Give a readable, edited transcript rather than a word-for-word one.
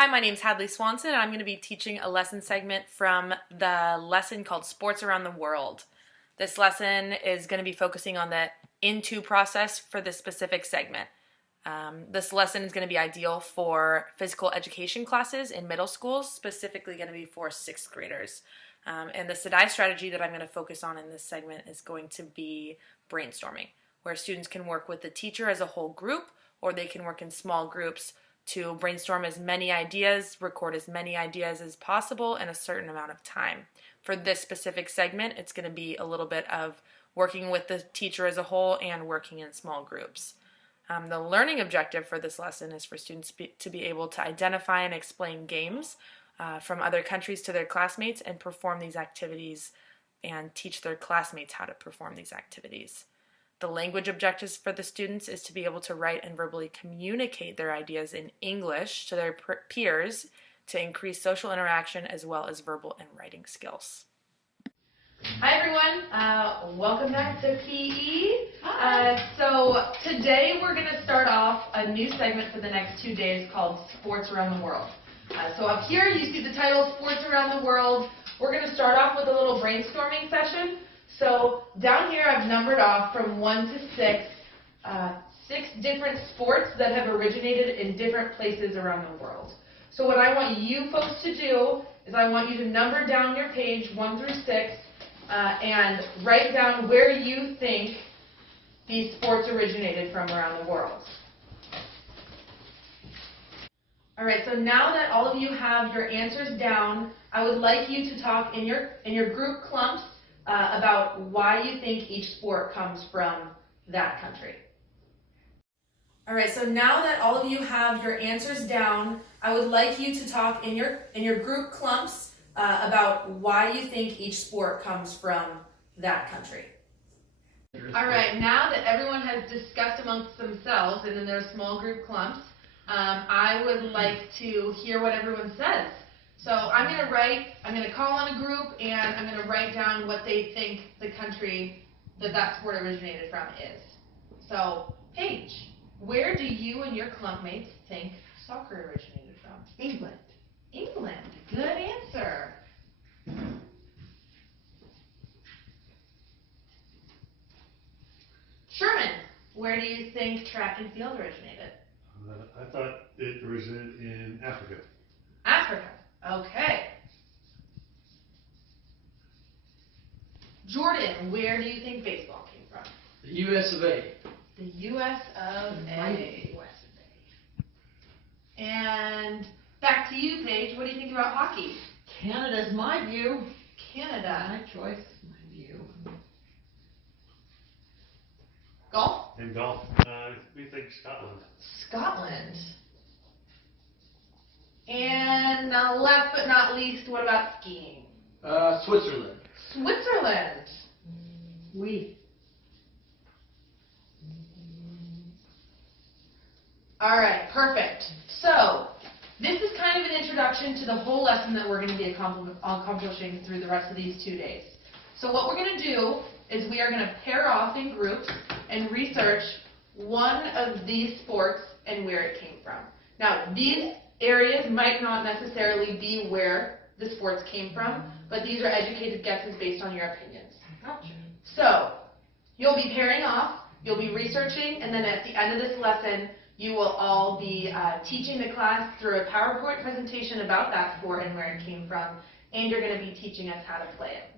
Hi, my name's Hadley Swanson, and I'm going to be teaching a lesson segment from the lesson called Sports Around the World. This lesson is going to be focusing on the into process for this specific segment. This lesson is going to be ideal for physical education classes in middle schools, specifically going to be for 6th graders. And the SEDI strategy that I'm going to focus on in this segment is going to be brainstorming, where students can work with the teacher as a whole group, or they can work in small groups to brainstorm as many ideas, record as many ideas as possible in a certain amount of time. For this specific segment, it's going to be a little bit of working with the teacher as a whole and working in small groups. The learning objective for this lesson is for students to be able to identify and explain games from other countries to their classmates and perform these activities and teach their classmates how to perform these activities. The language objectives for the students is to be able to write and verbally communicate their ideas in English to their peers to increase social interaction as well as verbal and writing skills. Hi everyone, welcome back to PE. So today we're going to start off a new segment for the next 2 days called Sports Around the World. So up here you see the title Sports Around the World. We're going to start off with a little brainstorming session. So down here I've numbered off from 1 to 6, 6 different sports that have originated in different places around the world. So what I want you folks to do is I want you to number down your page 1 through 6 and write down where you think these sports originated from around the world. Alright, so now that all of you have your answers down, I would like you to talk in your group clumps about why you think each sport comes from that country. Alright, so now that all of you have your answers down, I would like you to talk in your group clumps about why you think each sport comes from that country. Alright, now that everyone has discussed amongst themselves and in their small group clumps, I would like to hear what everyone says. So I'm going to call on a group and I'm going to write down what they think the country that sport originated from is. So, Paige, where do you and your clumpmates think soccer originated from? England. England. Good answer. Sherman, where do you think track and field originated? I thought it originated in Africa. Africa. Okay. Jordan, where do you think baseball came from? The U.S. of A. The U.S. of A. And back to you, Paige. What do you think about hockey? Canada's my view. Canada. My choice, my view. Golf? In golf, we think Scotland. Scotland. And last but not least, what about skiing? Switzerland. Switzerland. We. All right, perfect. So, this is kind of an introduction to the whole lesson that we're going to be accomplishing through the rest of these 2 days. So what we're going to do is we are going to pair off in groups and research one of these sports and where it came from. Now, these areas might not necessarily be where the sports came from, but these are educated guesses based on your opinions. Gotcha. So, you'll be pairing off, you'll be researching, and then at the end of this lesson, you will all be teaching the class through a PowerPoint presentation about that sport and where it came from, and you're going to be teaching us how to play it.